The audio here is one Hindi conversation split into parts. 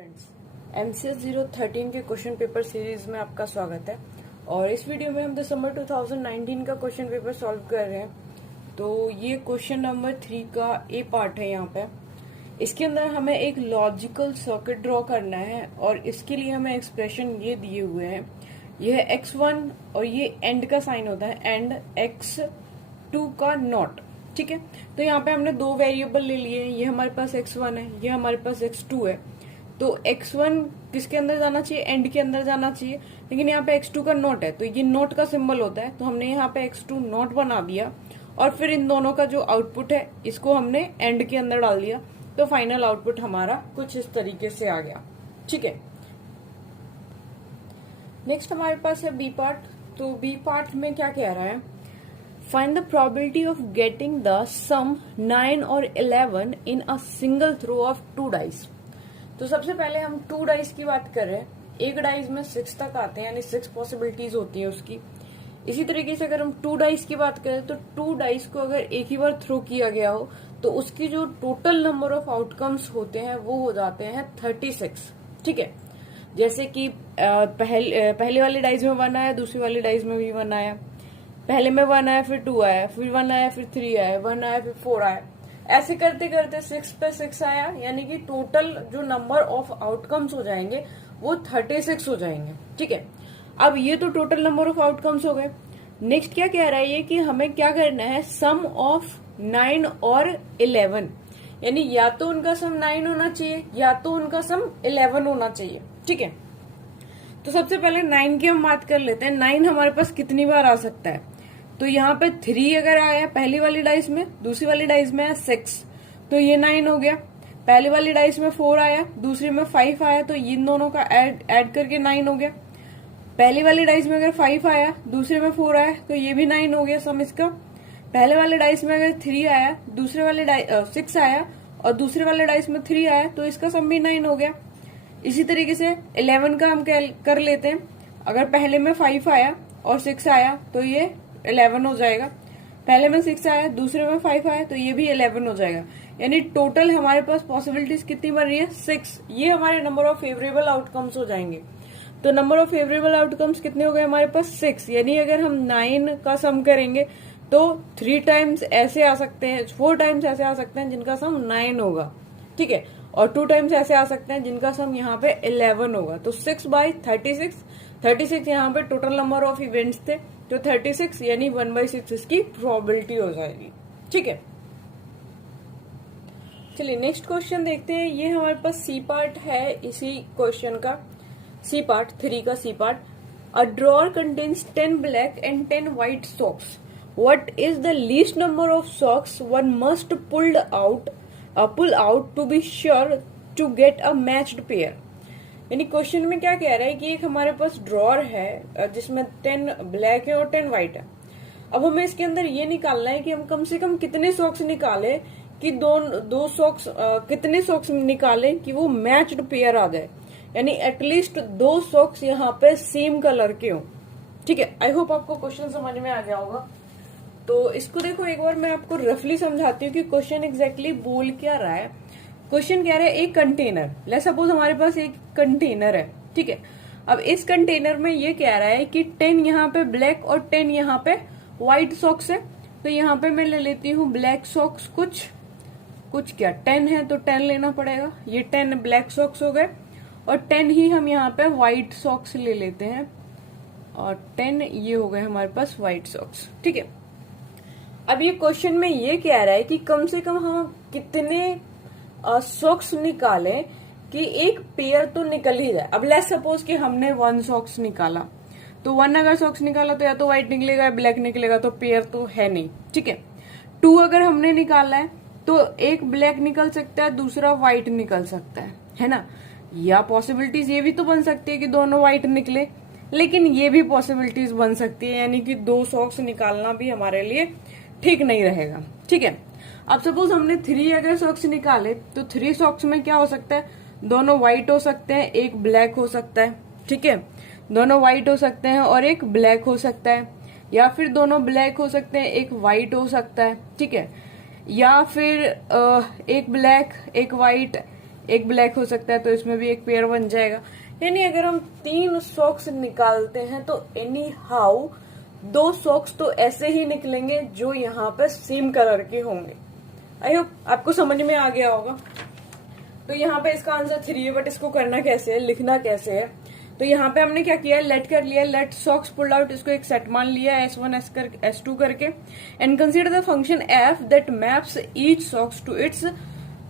फ्रेंड्स, MCS 013 के क्वेश्चन पेपर सीरीज में आपका स्वागत है। और इस वीडियो में हम दिसंबर 2019 का क्वेश्चन पेपर सॉल्व कर रहे हैं। तो ये क्वेश्चन नंबर 3 का ए पार्ट है। यहाँ पे इसके अंदर हमें एक लॉजिकल सर्किट ड्रॉ करना है और इसके लिए हमें एक्सप्रेशन ये दिए हुए हैं। यह x1 और ये एंड का साइन होता है, एंड x2 का नॉट। ठीक है, तो यहाँ पे हमने दो वेरिएबल ले लिए हैं। ये हमारे पास x1 है, ये हमारे पास x2 है। तो x1 किसके अंदर जाना चाहिए? एंड के अंदर जाना चाहिए। लेकिन यहाँ पे x2 का नोट है, तो ये नोट का सिंबल होता है, तो हमने यहाँ पे x2 नोट बना दिया और फिर इन दोनों का जो आउटपुट है इसको हमने एंड के अंदर डाल दिया। तो फाइनल आउटपुट हमारा कुछ इस तरीके से आ गया। ठीक है, नेक्स्ट हमारे पास है बी पार्ट। तो बी पार्ट में क्या कह रहा है? Find the probability of getting the sum 9 और 11 in a single throw of 2 dice. तो सबसे पहले हम 2 डाइस की बात कर रहे हैं। एक डाइस में 6 तक आते हैं, यानी 6 पॉसिबिलिटीज होती है उसकी। इसी तरीके से अगर हम 2 डाइस की बात करें तो 2 डाइस को अगर एक ही बार थ्रो किया गया हो तो उसकी जो टोटल नंबर ऑफ आउटकम्स होते हैं वो हो जाते हैं 36। ठीक है, जैसे कि पहले वाली डाइस में 1 आया, दूसरी वाली डाइस में भी 1 आया। पहले में 1 आया, फिर 2 आया, फिर 1 आया, फिर 3 आया, 1 आया, फिर 4 आया। ऐसे करते करते 6 पे 6 आया, यानी कि टोटल जो नंबर ऑफ आउटकम्स हो जाएंगे वो 36 हो जाएंगे। ठीक है, अब ये तो टोटल नंबर ऑफ आउटकम्स हो गए। नेक्स्ट क्या कह रहा है ये कि हमें क्या करना है? सम ऑफ 9 और 11, यानी या तो उनका सम 9 होना चाहिए या तो उनका सम 11 होना चाहिए। ठीक है, तो सबसे पहले 9 की हम बात कर लेते हैं। 9 हमारे पास कितनी बार आ सकता है? तो यहाँ पे 3 अगर आया पहली वाली डाइस में, दूसरी वाली डाइस में है 6, तो ये 9 हो गया। पहली वाली डाइस में 4 आया, दूसरी में 5 आया, तो इन दोनों का ऐड करके 9 हो गया। पहली वाली डाइस में अगर 5 आया, दूसरे में 4 आया, तो ये भी 9 हो गया सम इसका। पहले वाले डाइस में अगर 3 आया, दूसरे वाले 6 आया और दूसरे वाले डाइस में 3 आया, तो इसका सम भी 9 हो गया। इसी तरीके से 11 का हम कर लेते हैं। अगर पहले में 5 आया और 6 आया तो ये 11 हो जाएगा। पहले में 6 आया, दूसरे में 5 आया, तो ये भी 11 हो जाएगा। यानी टोटल हमारे पास पॉसिबिलिटीज कितनी बन रही है? 6। ये हमारे नंबर ऑफ फेवरेबल आउटकम्स हो जाएंगे। तो नंबर ऑफ फेवरेबल आउटकम्स कितने हो गए हमारे पास? 6। यानी अगर हम 9 का सम करेंगे तो 3 टाइम्स ऐसे आ सकते हैं, 4 टाइम्स ऐसे आ सकते हैं जिनका सम 9 होगा। ठीक है, और 2 टाइम्स ऐसे आ सकते हैं जिनका सम यहाँ पे 11 होगा। तो 6/36, 36 यहाँ पे टोटल नंबर ऑफ इवेंट्स थे, तो 36 यानी 1/6 इसकी प्रोबेबिलिटी हो जाएगी। ठीक है, चलिए नेक्स्ट क्वेश्चन देखते हैं। ये हमारे पास सी पार्ट है इसी क्वेश्चन का, सी पार्ट 3 का C part. A drawer contains 10 black and 10 white socks. What is the least number of socks one must pull out to be sure to get a matched pair. यानी क्वेश्चन में क्या कह रहा है कि एक हमारे पास ड्रॉअर है जिसमें 10 ब्लैक है और 10 व्हाइट है। अब हमें इसके अंदर ये निकालना है कि हम कम से कम कितने सॉक्स निकाले कि दो सॉक्स कितने सॉक्स निकालें कि वो मैच्ड पेयर आ जाए, यानी एटलीस्ट 2 सॉक्स यहाँ पे सेम कलर के हों। ठीक है, आई होप आपको क्वेश्चन समझ में आ गया होगा। तो इसको देखो एक बार मैं आपको रफली समझाती हूँ कि क्वेश्चन एग्जैक्टली बोल क्या रहा है। क्वेश्चन कह रहा है एक कंटेनर, लेट्स सपोज हमारे पास एक कंटेनर है। ठीक है, अब इस कंटेनर में ये कह रहा है कि 10 यहाँ पे ब्लैक और 10 यहाँ पे व्हाइट सॉक्स है। तो यहाँ पे मैं ले लेती हूँ ब्लैक सॉक्स कुछ क्या 10 है तो 10 लेना पड़ेगा। ये 10 ब्लैक सॉक्स हो गए और 10 ही हम यहाँ पे व्हाइट सॉक्स ले लेते हैं और 10 ये हो गए हमारे पास व्हाइट सॉक्स। ठीक है, अब ये क्वेश्चन में ये कह रहा है कि कम से कम हम कितने सॉक्स निकालें कि एक पेयर तो निकल ही जाए। अब लेट्स सपोज कि हमने 1 सॉक्स निकाला, तो 1 अगर सॉक्स निकाला तो या तो व्हाइट निकलेगा या ब्लैक निकलेगा, तो पेयर तो है नहीं। ठीक है, 2 अगर हमने निकाला है तो एक ब्लैक निकल सकता है, दूसरा व्हाइट निकल सकता है ना। या पॉसिबिलिटीज ये भी तो बन सकती है कि दोनों व्हाइट निकले, लेकिन ये भी पॉसिबिलिटीज बन सकती है, यानी कि 2 सॉक्स निकालना भी हमारे लिए ठीक नहीं रहेगा। ठीक है, अब सपोज हमने 3 अगर सॉक्स निकाले तो 3 सॉक्स में क्या हो सकता है? दोनों व्हाइट हो सकते हैं, एक ब्लैक हो सकता है। ठीक है, दोनों व्हाइट हो सकते हैं और एक ब्लैक हो सकता है, या फिर दोनों ब्लैक हो सकते हैं, एक व्हाइट हो सकता है। ठीक है, या फिर एक ब्लैक, एक व्हाइट, एक ब्लैक हो सकता है, तो इसमें भी एक पेयर बन जाएगा। यानी अगर हम 3 सॉक्स निकालते हैं तो एनी हाउ 2 सॉक्स तो ऐसे ही निकलेंगे जो यहाँ पे सेम कलर के होंगे। आई होप आपको समझ में आ गया होगा। तो यहाँ पे इसका आंसर 3 है, बट इसको करना कैसे है, लिखना कैसे है। तो यहाँ पे हमने क्या किया, लेट कर लिया, लेट सॉक्स पुल्ड आउट, इसको एक सेट मान लिया S1 S2 करके, and consider the function f that maps each socks to its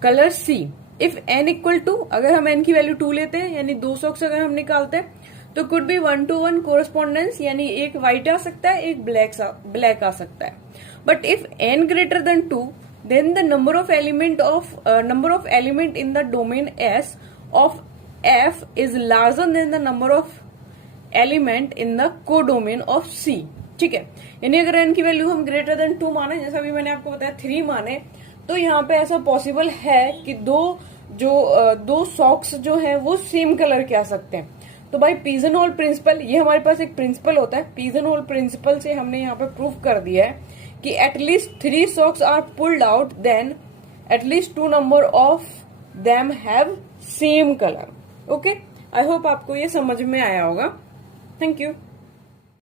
colour C if n equal to, अगर हम n की वैल्यू 2 लेते हैं यानी 2 सॉक्स अगर हम निकालते हैं तो कुड बी 1-to-1 कोरस्पॉन्डेंस, यानी एक व्हाइट आ सकता है एक ब्लैक आ सकता है। But if n greater than 2 then the number of element in the domain S of F is larger than the number of element in the codomain of C। ठीक है, यानी अगर n की वैल्यू हम ग्रेटर देन 2 माने, जैसा अभी मैंने आपको बताया 3 माने, तो यहाँ पे ऐसा पॉसिबल है कि दो सॉक्स जो है वो सेम कलर के आ सकते हैं। तो भाई पिजनहोल प्रिंसिपल, ये हमारे पास एक प्रिंसिपल होता है, पिजनहोल प्रिंसिपल से हमने यहाँ पे प्रूव कर दिया है कि at least 3 socks are pulled out, then at least 2 number of them have same colour. Okay, I hope आपको ये समझ में आया होगा। Thank you.